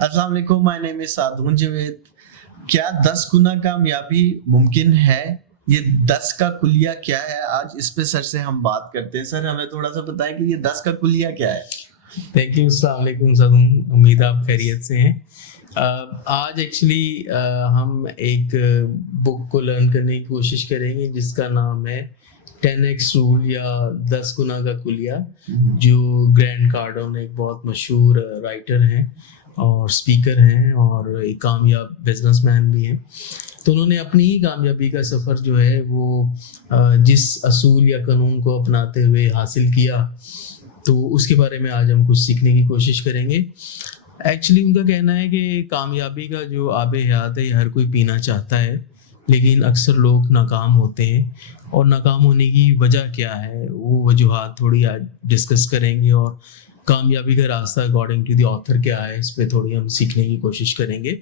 السلام علیکم, مائی نیم از سادھون جاوید. کیا 10 گنا کامیابی ممکن ہے؟ یہ 10 کا کلیہ کیا ہے؟ آج اس پہ سر سے ہم بات کرتے ہیں. سر ہمیں تھوڑا سا بتائیں کہ یہ 10 کا کلیہ کیا ہے. Thank you. السلام علیکم سادھون, امید آپ خیریت سے ہیں. آج ایکچولی ہم ایک بک کو لرن کرنے کی کوشش کریں گے جس کا نام ہے 10x رول یا 10 گنا کا کلیہ, جو گرینڈ کارڈون ایک بہت مشہور رائٹر ہیں اور اسپیکر ہیں اور ایک کامیاب بزنس مین بھی ہیں. تو انہوں نے اپنی ہی کامیابی کا سفر جو ہے وہ جس اصول یا قانون کو اپناتے ہوئے حاصل کیا, تو اس کے بارے میں آج ہم کچھ سیکھنے کی کوشش کریں گے. ایکچولی ان کا کہنا ہے کہ کامیابی کا جو آب حیات ہے یہ ہر کوئی پینا چاہتا ہے, لیکن اکثر لوگ ناکام ہوتے ہیں. اور ناکام ہونے کی وجہ کیا ہے, وہ وجوہات تھوڑی آج ڈسکس کریں گے, اور کامیابی کا راستہ اکارڈنگ ٹو دی آتھر کیا ہے اس پہ تھوڑی ہم سیکھنے کی کوشش کریں گے.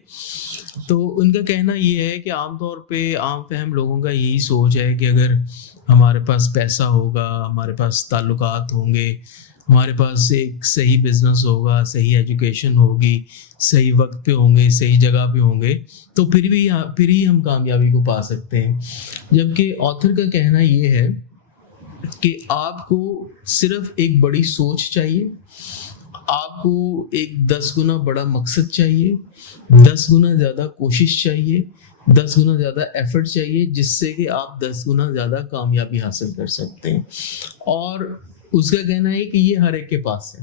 تو ان کا کہنا یہ ہے کہ عام طور پہ عام فہم لوگوں کا یہی سوچ ہے کہ اگر ہمارے پاس پیسہ ہوگا, ہمارے پاس تعلقات ہوں گے, ہمارے پاس ایک صحیح بزنس ہوگا, صحیح ایجوکیشن ہوگی, صحیح وقت پہ ہوں گے, صحیح جگہ پہ ہوں گے, تو پھر ہی ہم کامیابی کو پا سکتے ہیں. جبکہ آتھر کا کہنا یہ ہے کہ آپ کو صرف ایک بڑی سوچ چاہیے, آپ کو ایک 10 گنا بڑا مقصد چاہیے, 10 گنا زیادہ کوشش چاہیے, 10 گنا زیادہ ایفرٹ چاہیے, جس سے کہ آپ 10 گنا زیادہ کامیابی حاصل کر سکتے ہیں. اور اس کا کہنا ہے کہ یہ ہر ایک کے پاس ہے.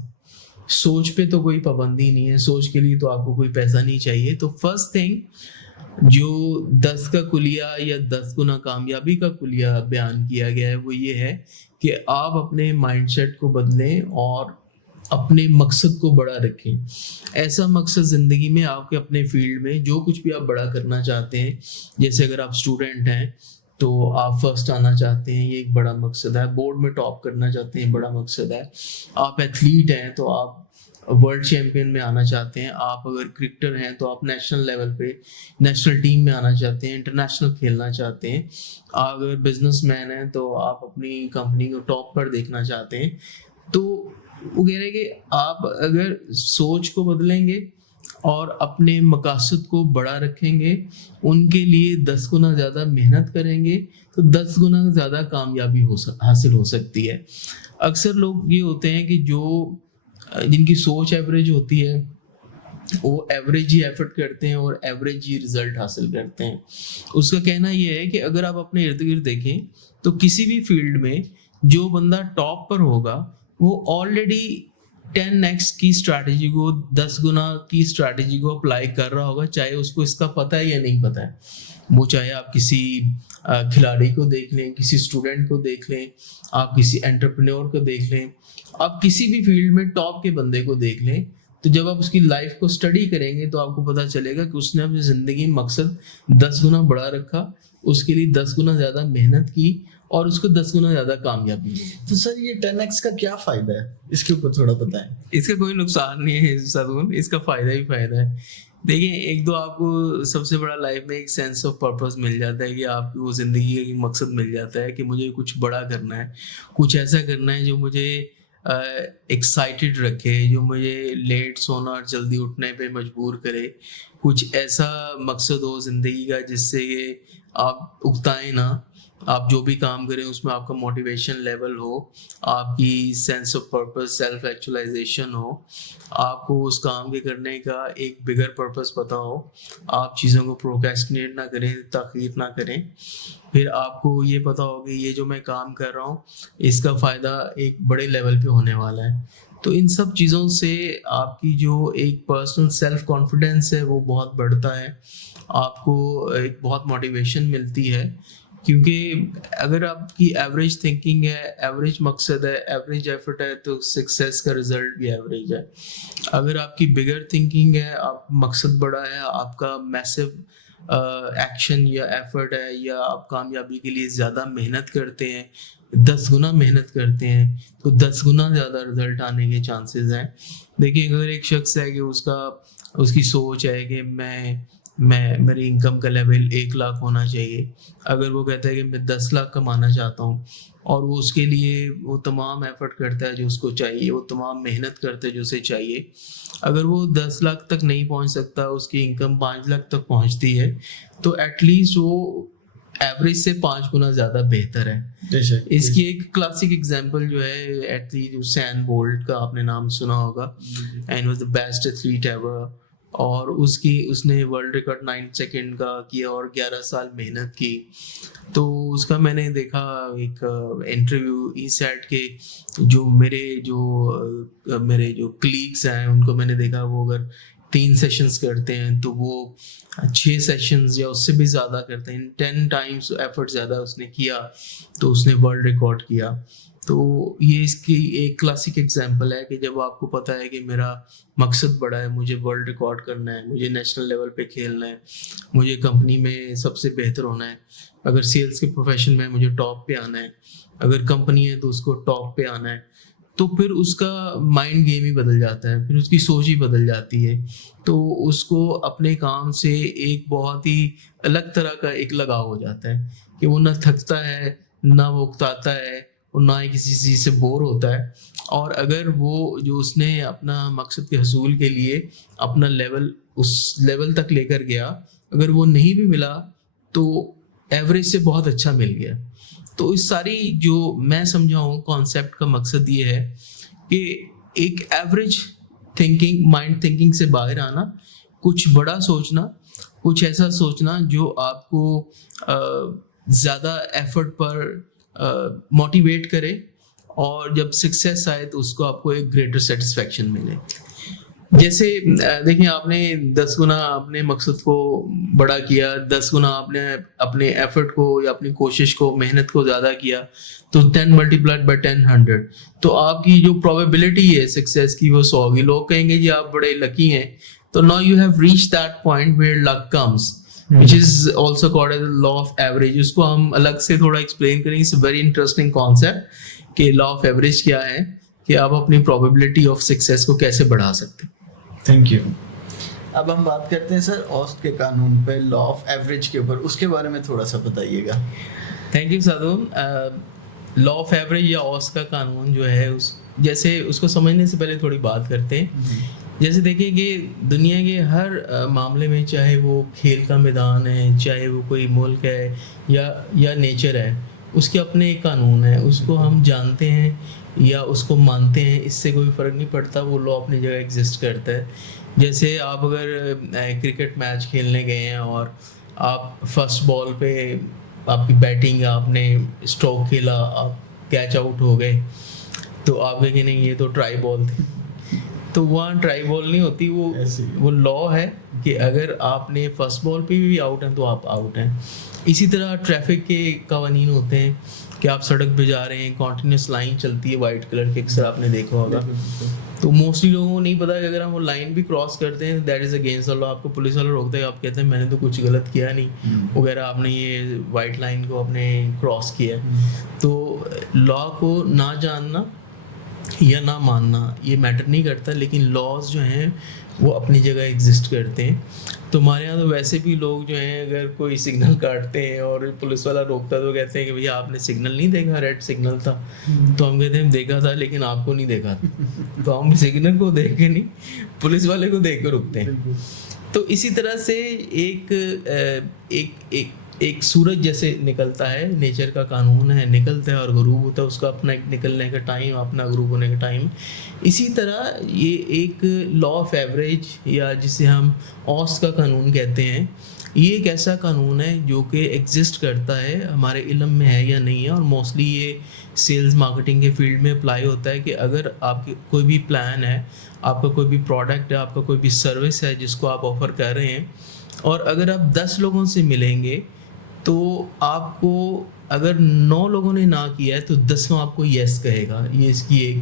سوچ پہ تو کوئی پابندی نہیں ہے, سوچ کے لیے تو آپ کو کوئی پیسہ نہیں چاہیے. تو فرسٹ تھنگ جو 10 کا کلیہ یا 10 گنا کامیابی کا کلیہ بیان کیا گیا ہے وہ یہ ہے کہ آپ اپنے مائنڈ سیٹ کو بدلیں اور اپنے مقصد کو بڑا رکھیں. ایسا مقصد زندگی میں آپ کے اپنے فیلڈ میں جو کچھ بھی آپ بڑا کرنا چاہتے ہیں, جیسے اگر آپ اسٹوڈنٹ ہیں تو آپ فرسٹ آنا چاہتے ہیں, یہ ایک بڑا مقصد ہے. بورڈ میں ٹاپ کرنا چاہتے ہیں, بڑا مقصد ہے. آپ ایتھلیٹ ہیں تو آپ ورلڈ چیمپئن میں آنا چاہتے ہیں. آپ اگر کرکٹر ہیں تو آپ نیشنل لیول پہ نیشنل ٹیم میں آنا چاہتے ہیں, انٹرنیشنل کھیلنا چاہتے ہیں. آپ اگر بزنس مین ہیں تو آپ اپنی کمپنی کو ٹاپ پر دیکھنا چاہتے ہیں. تو وہ کہہ رہے کہ آپ اگر سوچ کو بدلیں گے اور اپنے مقاصد کو بڑا رکھیں گے, ان کے لیے 10 گنا زیادہ محنت کریں گے, تو 10 گنا زیادہ کامیابی حاصل ہو سکتی ہے. اکثر لوگ یہ ہوتے ہیں کہ جن کی سوچ ایوریج ہوتی ہے وہ ایوریج ہی ایفرٹ کرتے ہیں اور ایوریج ہی رزلٹ حاصل کرتے ہیں. اس کا کہنا یہ ہے کہ اگر آپ اپنے ارد گرد دیکھیں تو کسی بھی فیلڈ میں جو بندہ ٹاپ پر ہوگا وہ آلریڈی 10x کی اسٹریٹجی کو, 10 گنا کی اسٹریٹجی کو اپلائی کر رہا ہوگا, چاہے اس کو اس کا پتہ ہے یا نہیں پتہ ہے. وہ چاہے آپ کسی کھلاڑی کو دیکھ لیں, کسی اسٹوڈنٹ کو دیکھ لیں, آپ کسی انٹرپرینور کو دیکھ لیں, آپ کسی بھی فیلڈ میں ٹاپ کے بندے کو دیکھ لیں, تو جب آپ اس کی لائف کو اسٹڈی کریں گے تو آپ کو پتہ چلے گا کہ اس نے اپنی زندگی مقصد 10 گنا بڑا رکھا, اس کے لیے 10 گنا زیادہ محنت کی اور اس کو 10 گنا زیادہ کامیابی ملی. تو سر یہ 10x کا کیا فائدہ ہے, اس کے اوپر تھوڑا بتائیں. اس کا کوئی نقصان نہیں ہے سادھون, اس کا فائدہ ہی فائدہ ہے. دیکھیں, ایک تو آپ کو سب سے بڑا لائف میں ایک سینس آف پرپز مل جاتا ہے کہ آپ کو زندگی کا ایک مقصد مل جاتا ہے کہ مجھے کچھ بڑا کرنا ہے, کچھ ایسا کرنا ہے جو مجھے ایکسائٹیڈ رکھے, جو مجھے لیٹ سونا اور جلدی اٹھنے پہ مجبور کرے. کچھ ایسا مقصد ہو زندگی کا جس سے کہ آپ اکتائیں نہ, آپ جو بھی کام کریں اس میں آپ کا موٹیویشن لیول ہو, آپ کی sense of purpose, self actualisation ہو, آپ کو اس کام کے کرنے کا ایک بگر پرپز پتہ ہو, آپ چیزوں کو پروکریسٹینیٹ نہ کریں, تاخیر نہ کریں. پھر آپ کو یہ پتہ ہو کہ یہ جو میں کام کر رہا ہوں اس کا فائدہ ایک بڑے لیول پہ ہونے والا ہے. تو ان سب چیزوں سے آپ کی جو ایک پرسنل سیلف کانفیڈنس ہے وہ بہت بڑھتا ہے, آپ کو ایک بہت موٹیویشن ملتی ہے. کیونکہ اگر آپ کی ایوریج تھنکنگ ہے, ایوریج مقصد ہے, ایوریج ایفرٹ ہے, تو سکسیس کا رزلٹ بھی ایوریج ہے. اگر آپ کی بگر تھنکنگ ہے, آپ مقصد بڑا ہے, آپ کا میسو ایکشن یا ایفرٹ ہے, یا آپ کامیابی کے لیے زیادہ محنت کرتے ہیں, 10 گنا محنت کرتے ہیں, تو 10 گنا زیادہ رزلٹ آنے کے چانسز ہیں. دیکھیے, اگر ایک شخص ہے کہ اس کی سوچ ہے کہ میں میری انکم کا لیول 1 لاکھ ہونا چاہیے. اگر وہ کہتا ہے کہ میں 10 لاکھ کمانا چاہتا ہوں اور وہ اس کے لیے وہ تمام ایفرٹ کرتا ہے جو اس کو چاہیے, وہ تمام محنت کرتا ہے جو اسے چاہیے, اگر وہ 10 لاکھ تک نہیں پہنچ سکتا, اس کی انکم 5 لاکھ تک پہنچتی ہے, تو ایٹ لیسٹ وہ ایوریج سے 5 گنا زیادہ بہتر ہے. اس کی ایک کلاسک ایگزامپل جو ہے ایتھلیٹ یوسین بولٹ کا آپ نے نام سنا ہوگا, and was the best athlete ever, اور اس نے ورلڈ ریکارڈ 9 سیکنڈ کا کیا اور 11 سال محنت کی. تو اس کا میں نے دیکھا ایک انٹرویو ای سیٹ کے, جو میرے جو کلیگس ہیں ان کو میں نے دیکھا, وہ اگر 3 سیشنز کرتے ہیں تو وہ 6 سیشنز یا اس سے بھی زیادہ کرتے ہیں. 10 ٹائمز ایفرٹ زیادہ اس نے کیا تو اس نے ورلڈ ریکارڈ کیا. تو یہ اس کی ایک کلاسک ایگزامپل ہے کہ جب آپ کو پتہ ہے کہ میرا مقصد بڑا ہے, مجھے ورلڈ ریکارڈ کرنا ہے, مجھے نیشنل لیول پہ کھیلنا ہے, مجھے کمپنی میں سب سے بہتر ہونا ہے, اگر سیلس کے پروفیشن میں مجھے ٹاپ پہ آنا ہے, اگر کمپنی ہے تو اس کو ٹاپ پہ آنا ہے, تو پھر اس کا مائنڈ گیم ہی بدل جاتا ہے, پھر اس کی سوچ ہی بدل جاتی ہے. تو اس کو اپنے کام سے ایک بہت ہی الگ طرح کا ایک لگاؤ ہو جاتا ہے کہ وہ نہ تھکتا ہے, نہ وہ اکتاتا ہے, اور نہ ہی کسی چیز سے بور ہوتا ہے. اور اگر وہ جو اس نے اپنا مقصد کے حصول کے لیے اپنا لیول اس لیول تک لے کر گیا, اگر وہ نہیں بھی ملا تو ایوریج سے بہت اچھا مل گیا. تو اس ساری جو میں سمجھا ہوں کانسیپٹ کا مقصد یہ ہے کہ ایک ایوریج تھنکنگ, مائنڈ تھنکنگ سے باہر آنا, کچھ بڑا سوچنا, کچھ ایسا سوچنا جو آپ کو زیادہ ایفرٹ پر موٹیویٹ کرے, اور جب سکسیس آئے تو اس کو آپ کو ایک گریٹر سیٹسفیکشن ملے. جیسے دیکھیں, آپ نے 10 گنا اپنے مقصد کو بڑا کیا, 10 گنا آپ نے اپنے ایفرٹ کو یا اپنی کوشش کو, محنت کو زیادہ کیا, تو 10 ملٹیپلائڈ بائی 10 100, تو آپ کی جو پروبیبلٹی ہے سکسیس کی وہ 100 ہوگی. لوگ کہیں گے جی آپ بڑے لکی ہیں. تو now you have reached that point where luck comes, which is also called as the law of average. اس کو ہم الگ سے تھوڑا ایکسپلین کریں. It's a very interesting concept کہ law of average کیا ہے, کہ آپ اپنی probability of success کو کیسے بڑھا سکتے ہیں. Thank you. اب ہم بات کرتے ہیں سر اوسٹ کے قانون پہ, لا آف ایوریج کے اوپر, اس کے بارے میں تھوڑا سا بتائیے گا. تھینک یو سادون. لا آف ایوریج یا اوسٹ کا قانون جو ہے, جیسے اس کو سمجھنے سے پہلے تھوڑی بات کرتے ہیں. جیسے دیکھیں کہ دنیا کے ہر معاملے میں, چاہے وہ کھیل کا میدان ہے, چاہے وہ کوئی ملک ہے یا نیچر ہے, اس کے اپنے ایک قانون ہے. اس کو ہم جانتے ہیں یا اس کو مانتے ہیں, اس سے کوئی فرق نہیں پڑتا, وہ لا اپنی جگہ ایگزسٹ کرتا ہے. جیسے آپ اگر کرکٹ میچ کھیلنے گئے ہیں اور آپ فرسٹ بال پہ آپ کی بیٹنگ, آپ نے اسٹروک کھیلا, آپ کیچ آؤٹ ہو گئے, تو آپ کہیں نہیں یہ تو ٹرائی بال تھی. تو وہاں ٹرائی بال نہیں ہوتی, وہ لا ہے کہ اگر آپ نے فرسٹ بال پہ بھی آؤٹ ہیں تو آپ آؤٹ ہیں. اسی طرح ٹریفک کے قوانین ہوتے ہیں کہ آپ سڑک پہ جا رہے ہیں, کنٹینیوس لائن چلتی ہے وائٹ کلر کی, اکثر آپ نے دیکھا ہوگا. تو موسٹلی لوگوں کو نہیں پتا کہ اگر ہم وہ لائن بھی کراس کرتے ہیں دیٹ از اگینسٹ لا. آپ کو پولیس والا روکتا ہے, آپ کہتے ہیں میں نے تو کچھ غلط کیا نہیں وغیرہ, آپ نے یہ وائٹ لائن کو آپ نے کراس کیا. تو لا کو نہ جاننا یا نہ ماننا یہ میٹر نہیں کرتا, لیکن لاز جو ہیں وہ اپنی جگہ ایگزسٹ کرتے ہیں. تو ہمارے یہاں تو ویسے بھی لوگ جو ہیں اگر کوئی سگنل کاٹتے ہیں اور پولیس والا روکتا ہے تو کہتے ہیں کہ بھیا آپ نے سگنل نہیں دیکھا, ریڈ سگنل تھا. تو ہم کہتے ہیں دیکھا تھا لیکن آپ کو نہیں دیکھا تھا. تو ہم سگنل کو دیکھ کے نہیں, پولیس والے کو دیکھ کے رکتے ہیں. تو اسی طرح سے ایک سورج جیسے نکلتا ہے, نیچر کا قانون ہے, نکلتا ہے اور غروب ہوتا ہے, اس کا اپنا ایک نکلنے کا ٹائم, اپنا غروب ہونے کا ٹائم. اسی طرح یہ ایک لا آف ایوریج یا جسے ہم اوسٹ کا قانون کہتے ہیں, یہ ایک ایسا قانون ہے جو کہ ایگزسٹ کرتا ہے, ہمارے علم میں ہے یا نہیں ہے, اور موسٹلی یہ سیلز مارکیٹنگ کے فیلڈ میں اپلائی ہوتا ہے کہ اگر آپ کی کوئی بھی پلان ہے, آپ کا کوئی بھی پروڈکٹ ہے, آپ کا کوئی بھی سروس ہے جس کو آپ آفر کر رہے ہیں, اور اگر آپ 10 لوگوں سے ملیں گے تو آپ کو اگر 9 لوگوں نے نہ کیا ہے تو 10واں آپ کو یس کہے گا. یہ اس کی ایک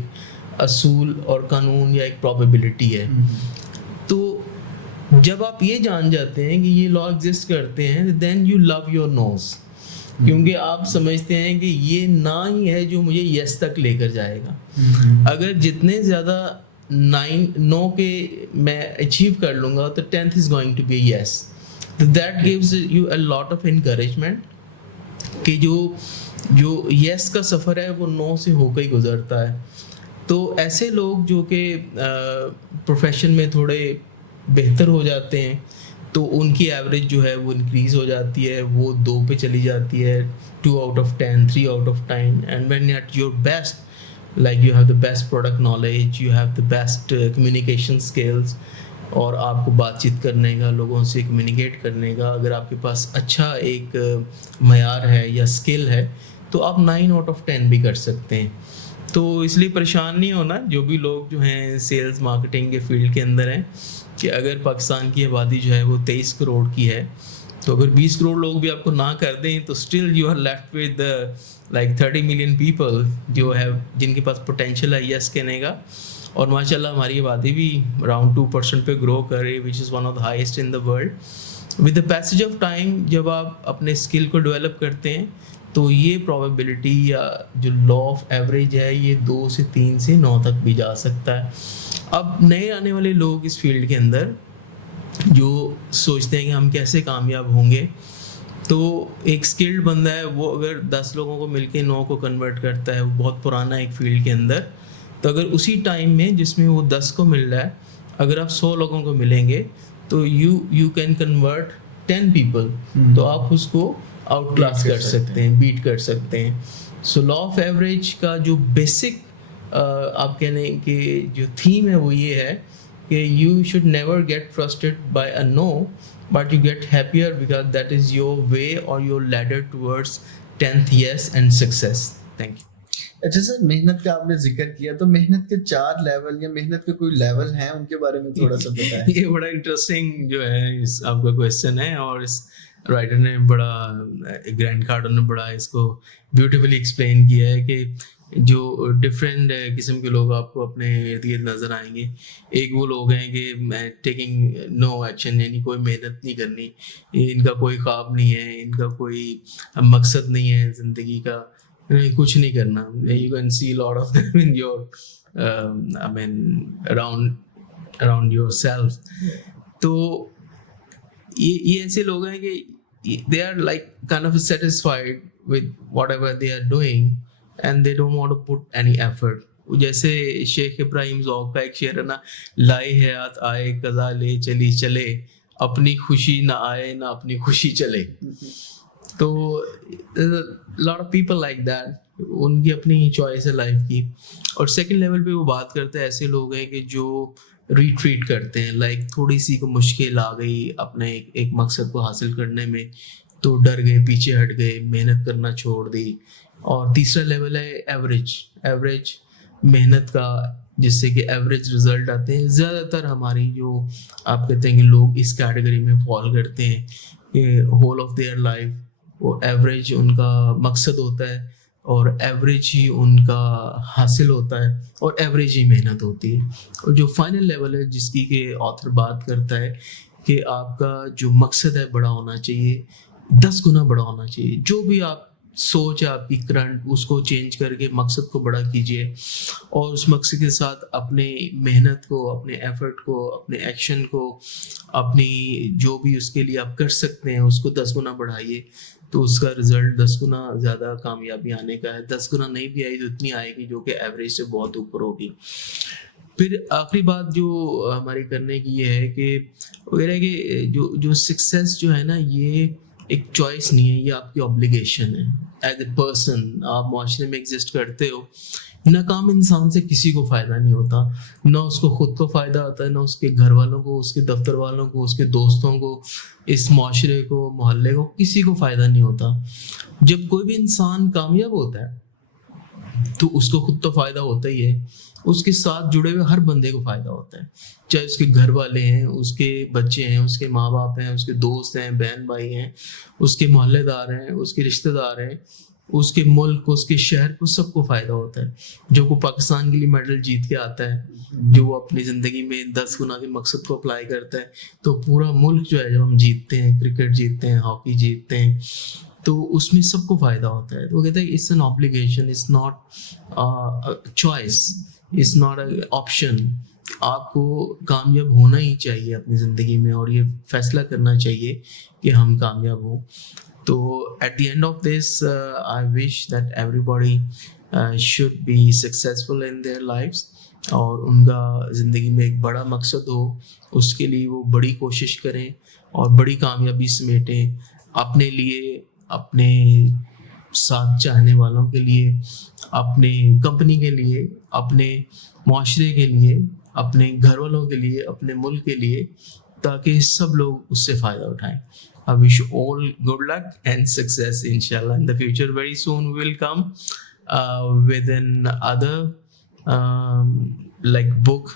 اصول اور قانون یا ایک پروبیبلٹی ہے. تو جب آپ یہ جان جاتے ہیں کہ یہ لا ایگزسٹ کرتے ہیں, then you love your nose, کیونکہ آپ سمجھتے ہیں کہ یہ نہ ہی ہے جو مجھے یس تک لے کر جائے گا. اگر جتنے زیادہ 9 کے میں اچیو کر لوں گا تو 10th is going to be yes. that gives you a lot of encouragement کہ جو یس کا سفر ہے وہ نو سے ہو کے ہی گزرتا ہے. تو ایسے لوگ جو کہ پروفیشن میں تھوڑے بہتر ہو جاتے ہیں تو ان کی ایوریج جو ہے وہ انکریز ہو جاتی ہے, وہ 2 پہ چلی جاتی ہے, 2 out of 10, 3 out of 10. And when you're at your best, like you have the best product knowledge, you have the best communication skills, اور آپ کو بات چیت کرنے کا, لوگوں سے کمیونیکیٹ کرنے کا اگر آپ کے پاس اچھا ایک معیار ہے یا اسکل ہے تو آپ 9 out of 10 بھی کر سکتے ہیں. تو اس لیے پریشان نہیں ہونا جو بھی لوگ جو ہیں سیلز مارکیٹنگ کے فیلڈ کے اندر ہیں, کہ اگر پاکستان کی آبادی جو ہے وہ 23 کروڑ کی ہے تو اگر 20 کروڑ لوگ بھی آپ کو نہ کر دیں تو still you are left with like 30 million people جو ہے جن کے پاس پوٹینشیل ہے یس کہنے کا. اور ماشاء اللہ ہماری آبادی بھی اراؤنڈ 2% پہ گرو کر رہی ہے, which is one of the highest in the world. With the passage of time جب آپ اپنے اسکل کو ڈیولپ کرتے ہیں تو یہ پروبیبلٹی یا جو لا آف ایوریج ہے یہ 2 سے 3 سے 9 تک بھی جا سکتا ہے. اب نئے آنے والے لوگ اس فیلڈ کے اندر جو سوچتے ہیں کہ ہم کیسے کامیاب ہوں گے, تو ایک اسکلڈ بندہ ہے وہ اگر 10 لوگوں کو مل کے 9 کو کنورٹ کرتا ہے, وہ بہت پرانا ایک فیلڈ کے اندر, تو اگر اسی ٹائم میں جس میں وہ 10 کو مل رہا ہے اگر آپ 100 لوگوں کو ملیں گے تو یو کین کنورٹ 10 پیپل, تو آپ اس کو آؤٹ کلاس کر سکتے ہیں, بیٹ کر سکتے ہیں. سو لا آف ایوریج کا جو بیسک آپ کہہ لیں کہ جو تھیم ہے وہ یہ ہے کہ you should never get frustrated by a no, but you get happier because that is your way اور your leader towards 10th yes and success. Thank you. اچھا سر, محنت کا آپ نے ذکر کیا, تو محنت کے 4 لیول یا محنت کے کوئی لیول ہیں ان کے بارے میں تھوڑا سا بتائیں. یہ بڑا انٹرسٹنگ جو ہے اس آپ کا کویسچن ہے, اور اس رائٹر نے بڑا گرینڈ کارڈن نے بڑا اس کو بیوٹیفلی ایکسپلین کیا ہے کہ جو ڈفرینٹ قسم کے لوگ آپ کو اپنے ارد گرد نظر آئیں گے. ایک وہ لوگ ہیں کہ ٹیکنگ نو ایکشن, یعنی کوئی محنت نہیں کرنی, ان کا کوئی خواب نہیں ہے, ان کا کوئی مقصد نہیں ہے زندگی کا, کچھ نہیں کرنا. You can see lot of them in your I mean around yourself. تو یہ ایسے لوگ ہیں کہ they are like kind of satisfied with whatever they are doing and they don't want to put any effort. جیسے شیخ ابراہیم ذوق کا ایک شعر ہے نا, لائے حیات آئے قضا لے چلی چلے, اپنی خوشی نہ آئے نہ اپنی خوشی چلے. تو lot of people like that, ان کی اپنی چوائس ہے لائف کی. اور سیکنڈ لیول پہ وہ بات کرتے ہیں ایسے لوگ ہیں کہ جو ریٹریٹ کرتے ہیں, لائک تھوڑی سی کو مشکل آ گئی اپنے ایک مقصد کو حاصل کرنے میں تو ڈر گئے, پیچھے ہٹ گئے, محنت کرنا چھوڑ دی. اور تیسرا لیول ہے ایوریج محنت کا, جس سے کہ ایوریج رزلٹ آتے ہیں. زیادہ تر ہماری جو آپ کہتے ہیں کہ لوگ اس کیٹیگری میں فال کرتے ہیں کہ ہول آف دیئر لائف وہ ایوریج ان کا مقصد ہوتا ہے اور ایوریج ہی ان کا حاصل ہوتا ہے اور ایوریج ہی محنت ہوتی ہے. اور جو فائنل لیول ہے جس کی کہ آتھر بات کرتا ہے کہ آپ کا جو مقصد ہے بڑا ہونا چاہیے, 10 گنا بڑا ہونا چاہیے. جو بھی آپ سوچ ہے آپ کی کرنٹ, اس کو چینج کر کے مقصد کو بڑا کیجیے, اور اس مقصد کے ساتھ اپنے محنت کو, اپنے ایفرٹ کو, اپنے ایکشن کو, اپنی جو بھی اس کے لیے آپ کر سکتے ہیں اس کو 10 گنا بڑھائیے, تو اس کا رزلٹ 10 گنا زیادہ کامیابی آنے کا ہے. 10 گنا نہیں بھی آئی تو اتنی آئے گی جو کہ ایوریج سے بہت اوپر ہوگی. پھر آخری بات جو ہماری کرنے کی یہ ہے کہ وغیرہ کہ جو سکسیس جو ہے نا, یہ ایک چوائس نہیں ہے, یہ آپ کی obligation ہے. ایز اے پرسن آپ معاشرے میں ایگزسٹ کرتے ہو. ناکام انسان سے کسی کو فائدہ نہیں ہوتا, نہ اس کو خود کو فائدہ ہوتا ہے, نہ اس کے گھر والوں کو, اس کے دفتر والوں کو, اس کے دوستوں کو, اس معاشرے کو, محلے کو, کسی کو فائدہ نہیں ہوتا. جب کوئی بھی انسان کامیاب ہوتا ہے تو اس کو خود تو فائدہ ہوتا ہی ہے, اس کے ساتھ جڑے ہوئے ہر بندے کو فائدہ ہوتا ہے, چاہے اس کے گھر والے ہیں, اس کے بچے ہیں, اس کے ماں باپ ہیں, اس کے دوست ہیں, بہن بھائی ہیں, اس کے محلے دار ہیں, اس کے رشتہ دار ہیں, اس کے ملک کو, اس کے شہر کو, سب کو فائدہ ہوتا ہے. جو کو پاکستان کے لیے میڈل جیت کے آتا ہے, جو وہ اپنی زندگی میں 10 گنا کے مقصد کو اپلائی کرتا ہے, تو پورا ملک جو ہے جب ہم جیتتے ہیں, کرکٹ جیتتے ہیں, ہاکی جیتتے ہیں, تو اس میں سب کو فائدہ ہوتا ہے. تو وہ کہتے ہیں it's an obligation, it's not a choice, it's not an option, آپ کو کامیاب ہونا ہی چاہیے اپنی زندگی میں, اور یہ فیصلہ کرنا چاہیے کہ ہم کامیاب ہوں. تو at the end of this I wish that everybody should be successful in their lives, اور ان کا زندگی میں ایک بڑا مقصد ہو, اس کے لیے وہ بڑی کوشش کریں اور بڑی کامیابی سمیٹیں, اپنے لیے, اپنے ساتھ چاہنے والوں کے لیے, اپنے کمپنی کے لیے, اپنے معاشرے کے لیے, اپنے گھر والوں کے لیے, اپنے ملک کے لیے, تاکہ سب لوگ اس سے فائدہ اٹھائیں. I wish you all good luck and success, inshallah, in the future. Very soon we will come with another like book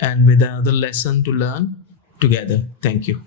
and with another lesson to learn together. Thank you.